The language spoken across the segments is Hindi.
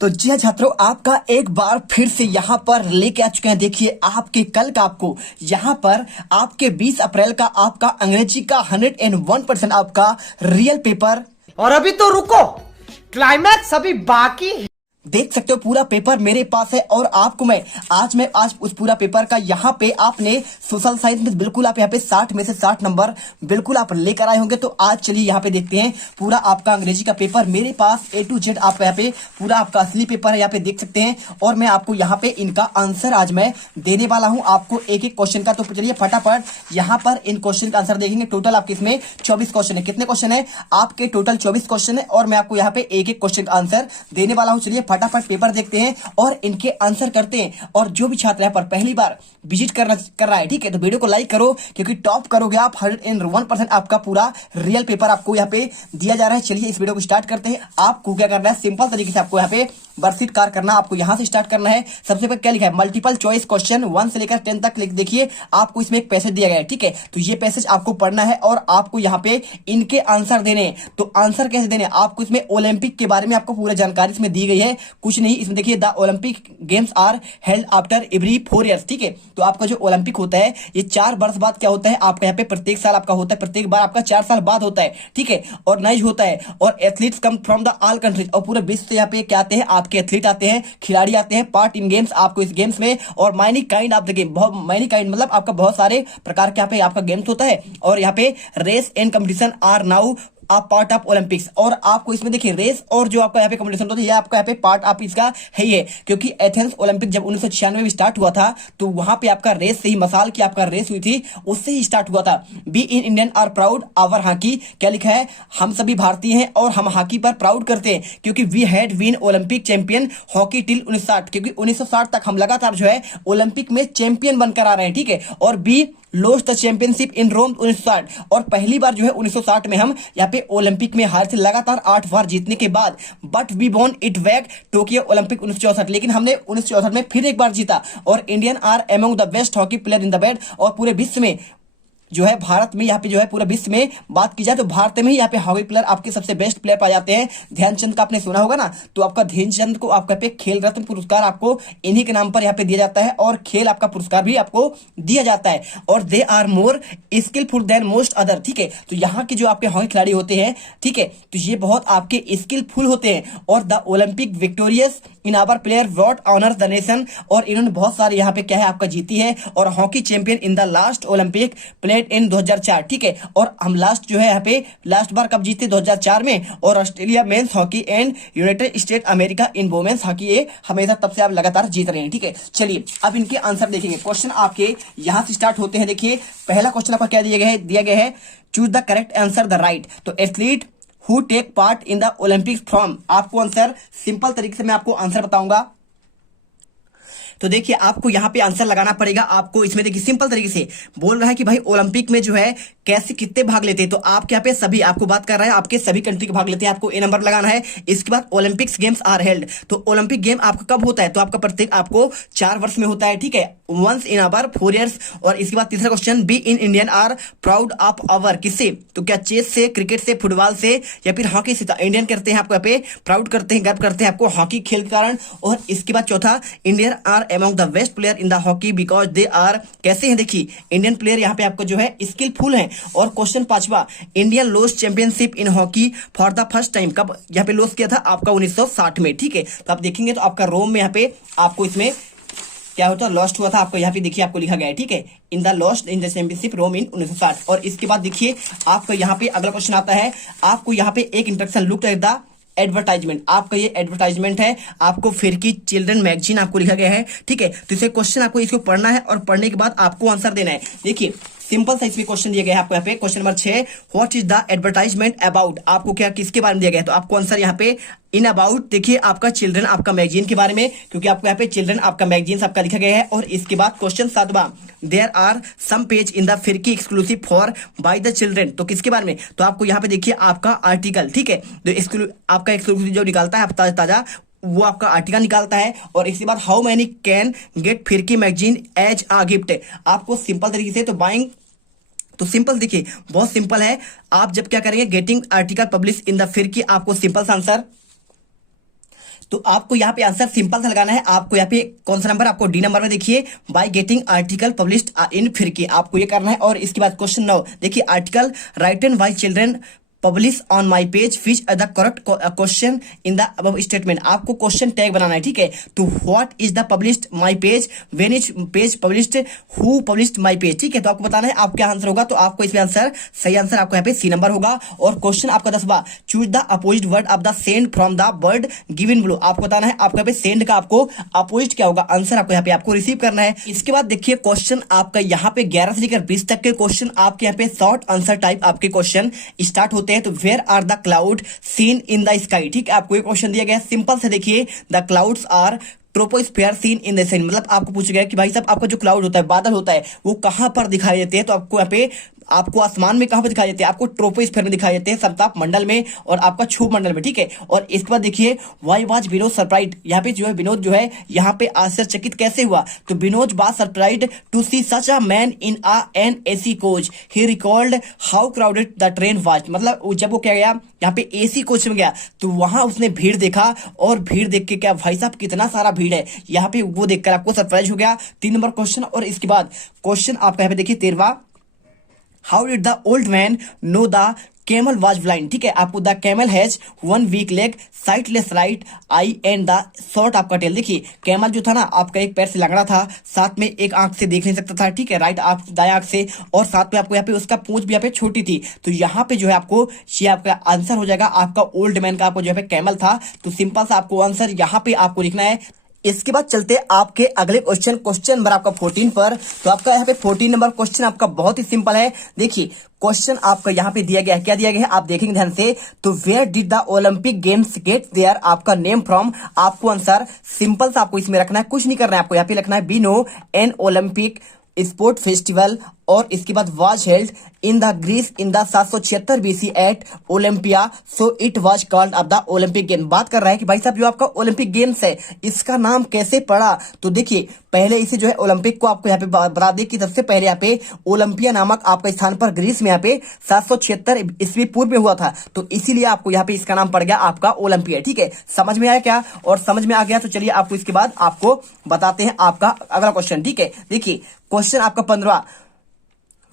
तो जी हाँ छात्रों, आपका एक बार फिर से यहाँ पर लेके आ चुके हैं। देखिए आपके कल का आपको यहाँ पर आपके 20 अप्रैल का आपका अंग्रेजी का 101% आपका रियल पेपर। और अभी तो रुको, क्लाइमैक्स अभी बाकी है। देख सकते हो पूरा पेपर मेरे पास है और आपको मैं आज उस पूरा पेपर का यहाँ पे आपने सोशल साइंस में बिल्कुल आप यहाँ पे 60 में से 60 नंबर बिल्कुल आप लेकर आए होंगे। तो आज चलिए यहाँ पे देखते हैं पूरा आपका अंग्रेजी का पेपर मेरे पास A to Z आप यहाँ पे पूरा आपका असली पेपर है, यहाँ पे देख सकते हैं। और मैं आपको यहाँ पे इनका आंसर आज मैं देने वाला हूँ आपको एक एक क्वेश्चन का। तो चलिए फटाफट यहाँ पर इन क्वेश्चन का आंसर देखेंगे। टोटल आपके इसमें 24 क्वेश्चन है। कितने क्वेश्चन है आपके? टोटल 24 क्वेश्चन है और मैं आपको यहाँ पे एक एक क्वेश्चन का आंसर देने वाला हूँ। चलिए फटाफट पेपर देखते हैं और इनके आंसर करते हैं। और जो भी छात्र यहाँ पर पहली बार विजिट कर रहा है, ठीक है, तो वीडियो को लाइक करो क्योंकि टॉप करोगे आप 101% आपका पूरा रियल पेपर आपको यहाँ पे दिया जा रहा है। चलिए इस वीडियो को स्टार्ट करते हैं। आपको क्या करना है, सिंपल तरीके से आपको यहाँ पे वर्कशीट कार करना, आपको यहाँ से स्टार्ट करना है। सबसे पहले क्या लिखा है, मल्टीपल चॉइस क्वेश्चन 1 से लेकर 10 तक देखिए आपको इसमें एक पैसेज दिया गया है, ठीक है। तो ये पैसेज आपको पढ़ना है और आपको यहाँ पे इनके आंसर देने हैं। तो आंसर कैसे देने, आपको इसमें ओलंपिक के बारे में आपको पूरा जानकारी इसमें दी गई है। कुछ नहीं, इसमें देखिए the Olympic games are held after every 4 years, ठीक है। तो आपका जो ओलंपिक होता है ये 4 वर्ष बाद क्या होता है आपका यहाँ पे, प्रत्येक साल आपका होता है, प्रत्येक बार आपका 4 साल बाद होता है, ठीक है। ऑर्गेनाइज होता है और athletes come from the all countries, और पूरे विश्व से यहाँ पे क्या आते हैं आपके एथलीट आते हैं, खिलाड़ी आते हैं पार्ट इन गेम्स आपको इस गेम्स में। और many kind of the game, बहुत मैनी काइंड मतलब आपका बहुत सारे प्रकार के यहाँ पे आपका गेम्स होता है। और यहाँ पे race and competition are now आप पार्ट ऑफ ओलंपिक्स। और आपको इसमें देखिए रेस और जो आपका यहाँ पे कंपटीशन होता है ये आपका यहाँ पे पार्ट ऑफ इसका है ही है, क्योंकि एथेंस ओलंपिक जब 1996 में स्टार्ट हुआ था तो वहां पे आपका रेस से ही, मसाल की आपका रेस हुई थी, उससे ही स्टार्ट हुआ था। Be in Indian are proud our hockey, क्या लिखा है, हम सभी भारतीय हैं और हम हॉकी पर प्राउड करते हैं क्योंकि we had win Olympic champion hockey till 1960, क्योंकि 1960 तक हम लगातार जो है ओलंपिक में चैंपियन बनकर आ रहे हैं, ठीक है। और be lost the championship in Rome 1960, और पहली बार जो है 1960 में हम यहाँ पे ओलंपिक में हारे थे लगातार 8 बार जीतने के बाद। But we won it back Tokyo Olympic 1964, लेकिन हमने 1964 में फिर एक बार जीता। और Indian are among the best hockey player in the world, और पूरे विश्व में जो है भारत में यहाँ पे जो है पूरे विश्व में बात की जाए तो भारत में ही यहाँ पे हॉकी प्लेयर आपके सबसे बेस्ट प्लेयर पाए जाते हैं। ध्यानचंद का आपने सुना होगा ना, तो आपका ध्यानचंद को आपका पे खेल रत्न पुरस्कार आपको इन्हीं के नाम पर यहाँ पे दिया जाता है और खेल आपका पुरस्कार भी आपको दिया जाता है। और they are more skillful than most other, ठीक है। तो यहाँ के जो आपके हॉकी खिलाड़ी होते हैं, ठीक है, तो ये बहुत आपके स्किलफुल होते हैं। और the Olympic victorious in our player brought honour the nation, और इन्होंने बहुत सारे यहाँ पे क्या है आपका जीती है। और hockey champion in the last Olympic played in 2004, ठीक है। और हम लास्ट जो है यहाँ पे लास्ट बार कब जीते, 2004 में। और Australia men's hockey and United State America in women's hockey, ये हमेशा तब से आप लगातार जीत रहे हैं, ठीक है। चलिए अब इनके आंसर देखेंगे। क्वेश्चन आपके यहां से स्टार्ट होते हैं। देखिए पहला क्वेश्चन आपका क्या दिया गया है, choose the correct answer the right. तो athlete who take part in the Olympics from, आपको आंसर सिंपल तरीके से मैं आपको आंसर बताऊंगा। तो देखिए आपको यहाँ पे आंसर लगाना पड़ेगा। आपको इसमें देखिए सिंपल तरीके से बोल रहा है कि भाई ओलंपिक में जो है कैसे कितने भाग लेते हैं, तो आप यहाँ पे सभी आपको बात कर रहा है आपके सभी कंट्री के भाग लेते हैं, आपको ए नंबर लगाना है। इसके बाद ओलंपिक्स गेम्स आर हेल्ड, तो ओलंपिक गेम आपका कब होता है, तो आपका प्रत्येक आपको 4 वर्ष में होता है, ठीक है, वंस इन आवर 4 ईयर्स। और इसके बाद तीसरा question, be in Indian are proud of our, किससे, तो क्या चेस से, क्रिकेट से, फुटबॉल से या फिर हॉकी से। इंडियन करते हैं आपको यहाँ पे प्राउड करते हैं, गर्व करते हैं आपको हॉकी खेल के कारण। और इसके बाद चौथा, Indian are among the best player in the hockey because they are, कैसे हैं, देखिए इंडियन प्लेयर यहाँ पे आपको जो है स्किलफुल हैं। और क्वेश्चन पांचवा, Indian lost championship in hockey for the first time, कब यहाँ पे लोस्ट किया था आपका 1960 में, ठीक है। तो आप देखेंगे तो आपका रोम में यहाँ पे आपको इसमें क्या होता है, लॉस्ट हुआ था आपको यहाँ पे देखिए आपको लिखा गया है, ठीक है, in the lost in the championship Rome in 1960। और इसके बाद देखिए आपको यहाँ पे अगला क्वेश्चन आता है, आपको यहाँ पे एक instruction look at the advertisement, आपका ये एडवर्टाइजमेंट है, आपको फिर की चिल्ड्रन मैगजीन आपको लिखा गया है, ठीक है। तो इसे क्वेश्चन आपको इसको पढ़ना है और पढ़ने के बाद आपको आंसर देना है। देखिए सिंपल सा इसमें क्वेश्चन दिया गया है आपको यहाँ पे, question number 6, what is the advertisement about, आपको क्या किसके बारे में दिया गया है, तो आपको आंसर यहाँ पे इन अबाउट देखिए आपका चिल्ड्रन आपका मैगजीन के बारे में, क्योंकि आपको यहाँ पे चिल्ड्रन आपका मैगजीन आपका लिखा गया है। और इसके बाद क्वेश्चन 7वां, there are some page in the Phirki exclusive for by the children, तो किसके बारे में, तो आपको यहाँ पे देखिए आपका आर्टिकल, ठीक है, तो आपका एक्सक्लूसिव जो निकालता है ताजा ताजा वो आपका आर्टिकल निकालता है। और इसके बाद हाउ मैनी कैन गेट फिरकी मैगजीन एज अ गिफ्ट, आपको सिंपल तरीके से तो बाइंग, तो सिंपल देखिए बहुत सिंपल है, आप जब क्या करेंगे getting article publish in the फिरकी, आपको सिंपल सा आंसर तो आपको यहाँ पे आंसर सिंपल सा लगाना है। आपको यहाँ पे कौन सा नंबर, आपको डी नंबर में देखिए, by getting article published in फिरकी, आपको ये करना है। और इसके बाद क्वेश्चन 9 देखिए, article written bye children publish on my page which the correct question in the above statement, आपको क्वेश्चन टैग बनाना है, ठीक है। तो what is the published my page, when is page published, who published my page, ठीक है। तो आपको बताना है आप क्या आंसर होगा। तो आपको इसमें आंसर, सही आंसर आपको यहाँ पे सी नंबर होगा। और क्वेश्चन आपका 10वां, choose the opposite word of the send from the word given below, आपको बताना है आपको यहाँ पे सेंड का आपको अपोजिट क्या होगा, आंसर आपको यहाँ पे आपको रिसीव करना है। इसके बाद देखिए क्वेश्चन आपका यहाँ पे 11 से लेकर 20 तक के क्वेश्चन आपके यहाँ पे शॉर्ट आंसर टाइप आपके क्वेश्चन स्टार्ट होते हैं। तो where are the cloud seen in the sky, ठीक है। आपको एक क्वेश्चन दिया गया सिंपल से, देखिए the clouds are troposphere seen in the sun, मतलब आपको पूछा गया कि भाई साहब आपका जो क्लाउड होता है, बादल होता है, वो कहां पर दिखाई देते हैं। तो आपको यहाँ पे आपको आसमान में कहां पर दिखाई देते हैं, आपको ट्रोपोस्फेयर में दिखाई देते हैं, समताप मंडल में और आपका क्षोभ मंडल में, ठीक है। और इसके बाद देखिए वाई वाज विनोद सरप्राइज्ड, यहाँ पे जो है विनोद जो है यहाँ पे आश्चर्यचकित कैसे हुआ। तो Vinod was surprised to see such a man in an AC coach, he recalled how crowded the train was, मतलब जब वो क्या गया यहाँ पे एसी कोच में गया तो वहां उसने भीड़ देखा, और भीड़ देख के क्या भाई साहब कितना सारा भीड़ है यहाँ पे, वो देखकर आपको सरप्राइज हो गया। 3 नंबर क्वेश्चन। और इसके बाद क्वेश्चन आपका यहाँ पे देखिए 13वां, how did the old man know the camel was blind, ठीक है। आपको the camel has 1 weak leg, sightless right eye and the short आपका टेल, देखिए कैमल जो था ना आपका एक पैर से लंगड़ा था, साथ में एक आंख से देख नहीं सकता था, ठीक है, राइट आप दाया आंख से, और साथ में आपको यहाँ पे उसका पूंछ भी यहाँ पे छोटी थी। तो यहाँ पे जो है आपको ये आपका आंसर हो जाएगा, आपका ओल्ड मैन का आपको जो है कैमल था। तो सिंपल सा आपको आंसर यहाँ पे आपको लिखना है। इसके बाद चलते आपके अगले क्वेश्चन नंबर आपका 14 पर। तो आपका यहाँ पे 14 नंबर क्वेश्चन आपका बहुत ही सिंपल है। देखिए क्वेश्चन आपका यहाँ पे दिया गया है, क्या दिया गया है आप देखेंगे ध्यान से। तो where did the Olympic games get their आपका नेम फ्रॉम, आपको आंसर सिंपल सा आपको इसमें रखना है, कुछ नहीं करना है, आपको यहाँ पे लिखना है be no an Olympic sport festival, और इसके बाद was held in the Greece in the 776 BC at Olympia, so it was called of the Olympic game. बात कर रहा है कि भाई साहब जो आपका ओलंपिक गेम्स है इसका नाम कैसे पड़ा। तो देखिए पहले इसे जो है ओलंपिक को आपको यहाँ पे बता दें कि सबसे पहले यहाँ पे ओलंपिया नामक आपका स्थान पर ग्रीस में यहाँ पे 776 ईस्वी पूर्व में हुआ था, तो इसीलिए आपको यहाँ पे इसका नाम पड़ गया आपका ओलंपिया, ठीक है। समझ में आया क्या, और समझ में आ गया तो चलिए आपको इसके बाद आपको बताते हैं आपका अगला क्वेश्चन, ठीक है। देखिए क्वेश्चन आपका 15,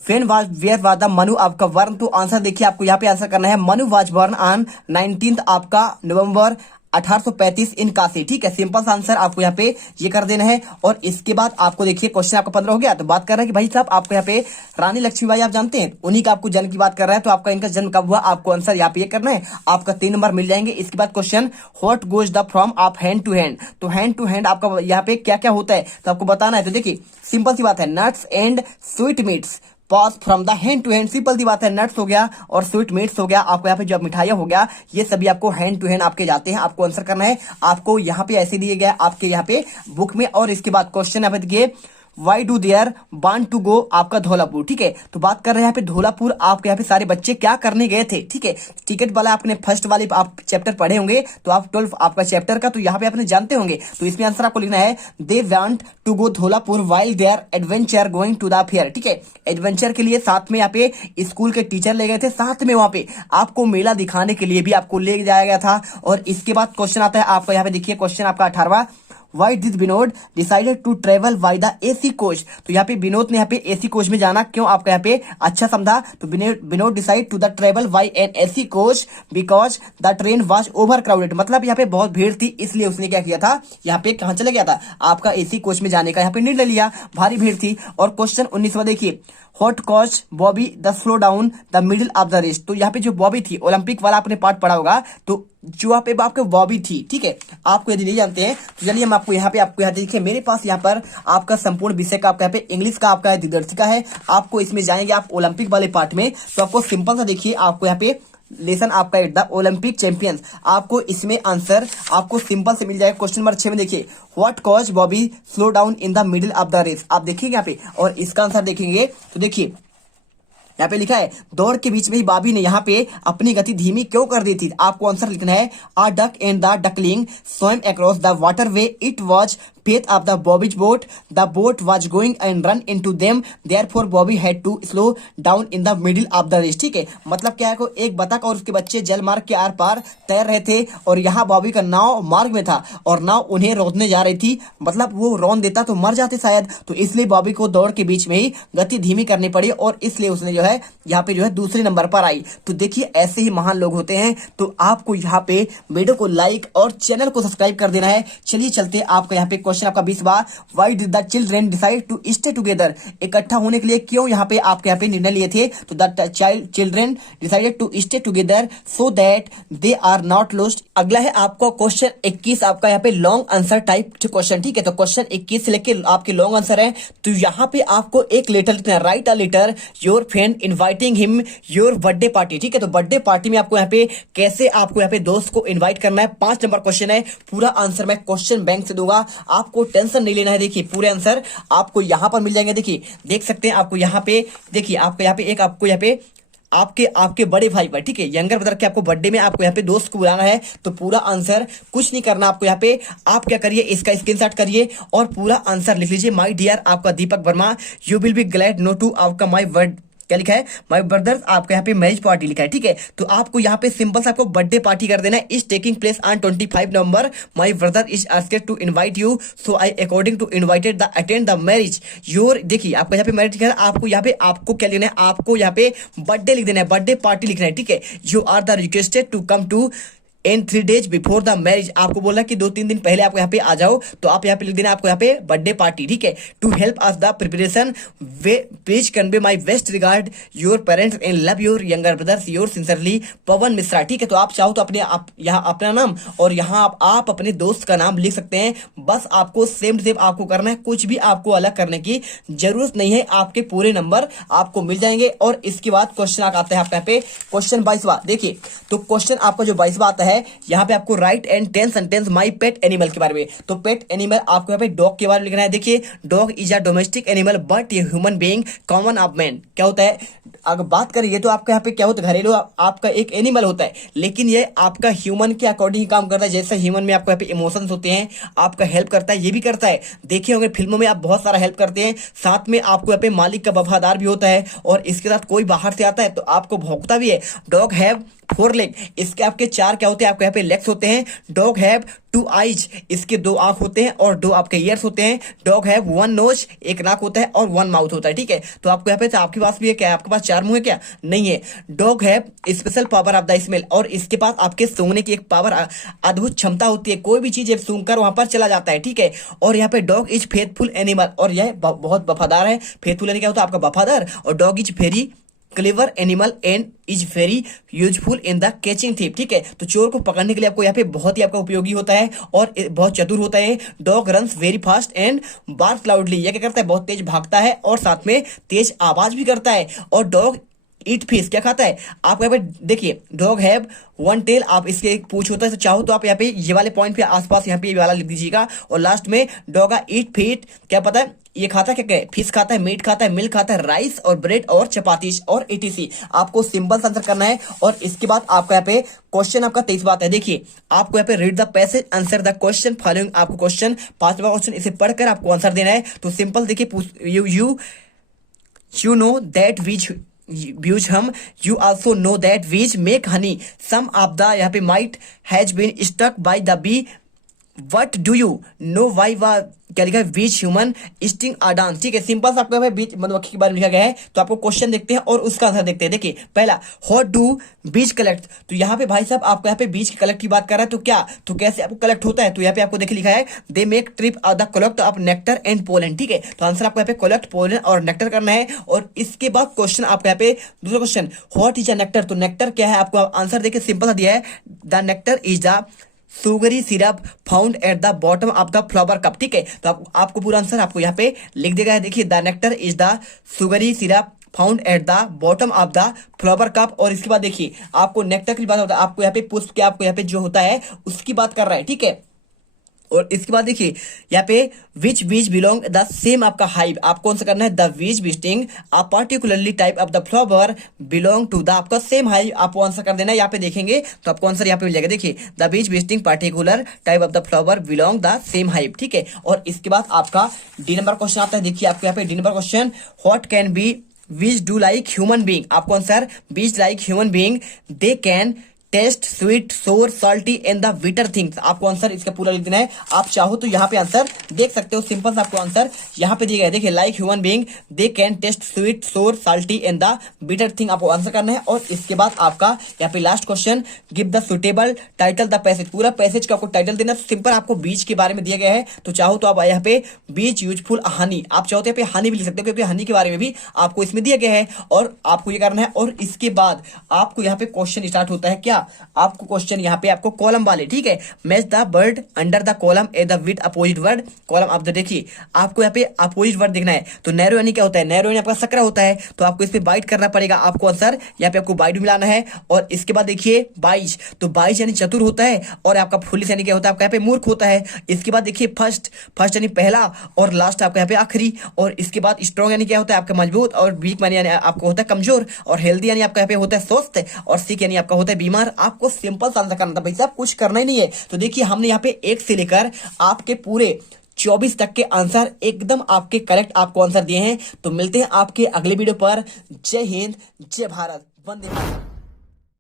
वेयर वाज द मनु आपका वर्न। तो आंसर देखिए आपको यहाँ पे आंसर करना है, मनु वाज बॉर्न ऑन 19 आपका नवंबर 1835 इन काशी, ठीक है। सिंपल सा आंसर आपको यहाँ पे ये कर देना है। और इसके बाद आपको देखिए क्वेश्चन आपका 15 हो गया। तो बात कर रहे हैं कि भाई साहब आपको यहाँ पे रानी लक्ष्मीबाई आप जानते हैं, उन्हीं का आपको जन्म की बात कर रहा है। तो आपका इनका जन्म कब हुआ, आपको आंसर यहाँ पे ये करना है, आपका 3 नंबर मिल जाएंगे। इसके बाद question what goes the from of hand to hand. तो हैंड टू हैंड आपका यहाँ पे क्या क्या होता है तो आपको बताना है। तो देखिए सिंपल सी बात है, nuts and sweetmeats pass from the hand to hand, simple सी बात है, नट्स हो गया और स्वीट मीट्स हो गया, आपको यहाँ पे जो मिठाइयां हो गया ये सभी आपको हैंड टू हैंड आपके जाते हैं। आपको आंसर करना है, आपको यहाँ पे ऐसे दिए गया आपके यहाँ पे बुक में। और इसके बाद क्वेश्चन यहाँ पे देखिए why do there want to go आपका धौलापुर, ठीक है। तो बात कर रहे हैं यहाँ पे धौलापुर, आपके यहाँ पे सारे बच्चे क्या करने गए थे, ठीक है। टिकट वाला आपने फर्स्ट वाले आप चैप्टर पढ़े होंगे, तो आप 12 आपका चैप्टर का तो यहाँ पे आपने जानते होंगे। तो इसमें आंसर आपको लिखना है they want to go Dhaulapur while their adventure going to the fair, ठीक है। एडवेंचर के लिए साथ में यहाँ पे स्कूल के टीचर ले गए थे, साथ में वहां पे आपको मेला दिखाने के लिए भी आपको ले जाया गया था। और इसके बाद क्वेश्चन आता है आपका यहाँ पे देखिए क्वेश्चन आपका 18वां, Why did Vinod decided to travel by the AC coach. तो यहाँ पे विनोद ने यहाँ पे एसी कोच में जाना क्यों आपका यहाँ पे अच्छा समझा। तो Vinod decide to the travel by an AC coach because the train was over crowded, मतलब यहाँ पे बहुत भीड़ थी इसलिए उसने क्या किया था, यहाँ पे कहाँ चला गया था आपका एसी कोच में जाने का यहाँ पे निर्णय लिया, भारी भीड़ थी। और क्वेश्चन 19वां देखिए what cause Bobby the slow down the middle of the race. तो यहाँ पे जो बॉबी थी, ओलंपिक वाला आपने पार्ट पढ़ा होगा, तो जो यहाँ पे आपके बॉबी थी, ठीक है। आपको यदि नहीं जानते हैं तो चलिए हम आपको यहाँ देखिए मेरे पास यहाँ पर आपका संपूर्ण विषय का आपका यहाँ पे इंग्लिश का आपका दिग्दर्शिका है। आपको इसमें जाएंगे आप ओलंपिक वाले पार्ट में, तो आपको सिंपल सा देखिए आपको यहाँ पे लेसन आपका द ओलंपिक चैंपियंस, आपको इसमें आंसर आपको सिंपल से मिल जाएगा। क्वेश्चन नंबर 6 में देखिए what cause Bobby slow down in the middle of the race, आप देखिए यहाँ पे और इसका आंसर देखेंगे तो देखिए यहाँ पे लिखा है दौड़ के बीच में ही बॉबी ने यहाँ पे अपनी गति धीमी क्यों कर दी थी। आपको आंसर लिखना है a duck and the duckling swim across the water way it was faith of the Bobby's boat, the boat was going and run into them, therefore Bobby had to slow down in the middle of the race. ठीक है, मतलब क्या है को एक बतख और उसके बच्चे जल मार्ग के आर पार तैर रहे थे और यहाँ बॉबी का नाव मार्ग में था और नाव उन्हें रोकने जा रही थी, मतलब वो रौन देता तो मर जाते शायद, तो इसलिए बॉबी को दौड़ के बीच में ही गति धीमी करनी पड़ी और इसलिए उसने जो है यहाँ पे जो है दूसरे नंबर पर आई। तो देखिए ऐसे ही महान लोग होते हैं। तो आपको यहाँ पे वीडियो को लाइक और चैनल को सब्सक्राइब कर देना है। चलिए चलते हैं आपका यहाँ पे क्वेश्चन आपका 20वां, why did the children decide to stay together, इकट्ठा होने के लिए क्यों यहाँ पे आपके यहाँ पे निर्णय लिए थे। तो the children decided to stay together so that they are not lost. अगला है आपका क्वेश्चन 21 आपका यहाँ पे लॉन्ग आंसर टाइप क्वेश्चन। ठीक है, तो क्वेश्चन 21 से लेके आपके लॉन्ग आंसर है। तो यहाँ पे आपको एक लेटर लिखना है, write a letter your friend inviting him your birthday party. ठीक है, तो बर्थडे पार्टी में आपको यहाँ पे कैसे आपको यहाँ पे दोस्त को इनवाइट करना है। 5 नंबर क्वेश्चन है, पूरा आंसर मैं क्वेश्चन बैंक से दूंगा, आपको टेंशन नहीं लेना है। देखिए पूरे आंसर आपको यहाँ पर मिल जाएंगे। देखिए देख सकते हैं आपको यहाँ पे, देखिए आपको यहाँ पे एक आपको यहाँ पे आपके बड़े भाई पर, ठीक है, यंगर ब्रदर के आपको बर्थडे में आपको यहाँ पे दोस्त को बुलाना है। तो पूरा आंसर कुछ नहीं करना आपको, यहाँ पे आप क्या करिए इसका स्क्रीनशॉट करिए और पूरा आंसर लिख लीजिए। माय डियर आपका Deepak Verma, you will be glad know to आपका माय वर्ड क्या लिखा है, माय ब्रदर्स आपका यहाँ पे मैरिज पार्टी लिखा है। ठीक है, तो आपको यहाँ पे सिंपल से आपको बर्थडे पार्टी कर देना है। Is taking place on 25 November, my brother is asked to invite you, so I according to invited the attend the marriage your. देखिए आपको यहाँ पे मैरिज लिखा है, आपको यहाँ पे आपको क्या लिखना है, आपको यहाँ पे बर्थडे लिख देना है, बर्थडे पार्टी लिखना है। ठीक है, you are the requested to come to in 3 days before the marriage, आपको बोला कि 2-3 दिन पहले आपको यहाँ पे आ जाओ, तो आप यहाँ पे लिख देना आपको यहाँ पे बर्थडे पार्टी। ठीक है, to help us the preparation please convey my best regard your parents and love your younger brothers your sincerely Pawan Mishra. ठीक है, तो आप चाहो तो अपने आप यहाँ अपना नाम और यहाँ आप अपने दोस्त का नाम लिख सकते हैं। बस आपको सेम सेम आपको करना है, कुछ भी आपको अलग करने की जरूरत नहीं है, आपके पूरे नंबर आपको मिल जाएंगे। और इसके बाद क्वेश्चन आता है आपका यहाँ पे क्वेश्चन 22वां। देखिए तो क्वेश्चन आपका जो 22वां आता है, यहाँ पे आपको right and 10 sentence my pet animal के बारे में। तो पेट एनिमल आपको यहाँ पे डॉग के बारे में लिखना है। देखिए dog is a domestic animal but a human being common of man. क्या होता है, अगर बात करिए तो आपका यहाँ पे क्या होता है, घरेलू आपका एक एनिमल होता है, लेकिन ये आपका ह्यूमन के अकॉर्डिंग काम करता है। जैसे ह्यूमन में आपको यहाँ पे इमोशंस होते हैं, आपका हेल्प करता है, ये भी करता है। देखे होंगे फिल्मों में आप बहुत सारा हेल्प करते हैं, साथ में आपको यहाँ पे मालिक का वफादार भी होता है और इसके साथ कोई बाहर से आता है तो आपको भौंकता भी है। डॉग हैव 4 लेग, इसके आपके 4 क्या होते हैं, आपको यहाँ पे लेग्स होते हैं। डॉग हैव 2 आइज, इसके 2 आंख होते हैं और 2 आपके ईयर्स होते हैं। डॉग हैव 1 नोज, एक नाक होता है और 1 माउथ होता है। ठीक है, तो आपको यहाँ पे तो आपके पास भी है क्या, आपके पास 4 मुंह है क्या, नहीं है। Dog have special power of the smell, और इसके पास आपके सूंघने की एक पावर अद्भुत क्षमता होती है, कोई भी चीज सूंघकर वहां पर चला जाता है। ठीक है, और यहाँ पे डॉग इज फेथफुल एनिमल, और यह बहुत वफादार है। फेथफुल यानी क्या होता है, आपका वफादार। और dog is very clever animal and is very useful in the catching thief. ठीक है, तो चोर को पकड़ने के लिए आपको यहाँ पे बहुत ही आपका उपयोगी होता है और बहुत चतुर होता है। Dog runs very fast and barks loudly, यह क्या करता है, बहुत तेज भागता है और साथ में तेज आवाज भी करता है। और डॉग ईट फिश, क्या खाता है, आप यहाँ पे देखिए डॉग हैव 1 टेल, आप इसके एक पूछ होता है, तो चाहो तो आप यहाँ पे ये वाले पॉइंट पे आसपास यहाँ पे ये वाला लिख दीजिएगा। और लास्ट में डॉग ईट फीट, क्या पता है ये खाता है, क्या फिश खाता है, मीट खाता है, मिल्क खाता है, राइस और ब्रेड और चपाती और एटीसी। आपको सिंपल आंसर करना है। और इसके बाद आपका यहाँ पे क्वेश्चन आपका 23वां आता है। देखिए आपको यहाँ पे read the passage answer the question following, आपको क्वेश्चन 5वां क्वेश्चन इसे पढ़कर आपको आंसर देना है। तो सिंपल देखिए, you know that which views hum, you also know that bees make honey, some of the यहाँ पे might has been stuck by the bee, what do you know why वा, क्या लिखा है, beach human sting a dance. ठीक है, सिंपल सा आपको बीच मधुमक्खी के बारे में लिखा गया है। तो आपको क्वेश्चन देखते हैं और उसका आंसर देखते हैं। देखिए पहला, व्हाट डू बीज कलेक्ट, तो यहाँ पे भाई साहब आपको यहाँ पे बीज कलेक्ट की बात कर रहा है, तो क्या, तो कैसे आपको कलेक्ट होता है, तो यहाँ पे आपको देखिए लिखा है they make trip the collect of nectar and pollen. ठीक है, तो आंसर आपको यहाँ पे कलेक्ट पोलन और नेक्टर करना है। और इसके बाद क्वेश्चन आपको यहाँ पे दूसरा question, what is a nectar, तो नेक्टर क्या है, आपको आंसर देखिए सिंपल सा दिया है, the nectar is the sugary syrup found at the bottom of the flower cup. ठीक है, तो आपको पूरा आंसर आपको यहाँ पे लिख देगा है। देखिए the nectar is the sugary syrup found at the bottom of the flower cup. और इसके बाद देखिए आपको नेक्टर की बात होता है, आपको यहाँ पे पुष्प के आपको यहाँ पे जो होता है उसकी बात कर रहा है। ठीक है, और इसके बाद देखिए यहाँ पे which bees belong the same आपका हाइव, आपको कौन सा करना है, the bees visiting a particularly type of the flower belong to the आपका सेम हाइव, आपको आंसर कर देना है। यहाँ पे देखेंगे तो आपको आंसर यहाँ पे मिल जाएगा। देखिए the bees visiting particular type of the flower belong the same hive, ठीक है। और इसके बाद आपका डी नंबर क्वेश्चन आता है। देखिए आपको यहाँ पे D number question, what can be bees do like human being, आपको answer bees like human being they can taste sweet sour salty and the bitter things, आपको आंसर इसका पूरा लिख देना है। आप चाहो तो यहाँ पे आंसर देख सकते हो, सिंपल सा आपको आंसर यहाँ पे दिया गया है। देखिए like human being they can taste sweet sour salty and the bitter thing, आपको आंसर करना है। और इसके बाद आपका यहाँ पे last question, give the suitable title the passage, पूरा पैसेज का आपको टाइटल देना। सिंपल आपको बीज के बारे में दिया गया है, तो चाहो तो आप यहाँ पे बीज यूजफुल हनी, आप चाहो तो यहाँ पे हनी भी लिख सकते हो, क्योंकि हनी के बारे में भी आपको इसमें दिया गया है और आपको ये करना है। और इसके बाद आपको यहाँ पे क्वेश्चन स्टार्ट होता है क्या, आपको क्वेश्चन यहाँ पे आपको कॉलम वाले, ठीक है, match the word under the column A the with opposite word column of the, देखिए आपको यहाँ पे अपोजिट वर्ड देखना है। तो नैरो यानी क्या होता है, नैरो यानी आपका सकरा होता है, तो आपको इस पे बाइट करना पड़ेगा, आपको आंसर यहाँ पे आपको बाइट मिलाना है। और इसके बाद देखिए बाइज, तो बाइज यानी चतुर होता है, और आपका फुलिस यानी क्या होता है, आपका यहाँ पे मूर्ख होता है। इसके बाद देखिए फर्स्ट, फर्स्ट यानी पहला, और लास्ट आपका यहाँ पे आखिरी। और इसके बाद स्ट्रॉन्ग यानी क्या होता है, आपका मजबूत, और वीक यानी आपको होता है कमजोर, और हेल्दी यानी आपका यहाँ पे होता है स्वस्थ, और सिक यानी आपका होता है बीमार। आपको सिंपल आंसर करना था भाई साहब, कुछ करना ही नहीं है। तो देखिए हमने यहाँ पे 1 से लेकर आपके पूरे 24 तक के आंसर एकदम आपके करेक्ट आपको आंसर दिए हैं। तो मिलते हैं आपके अगले वीडियो पर। जय हिंद, जय भारत, वंदे मातरम।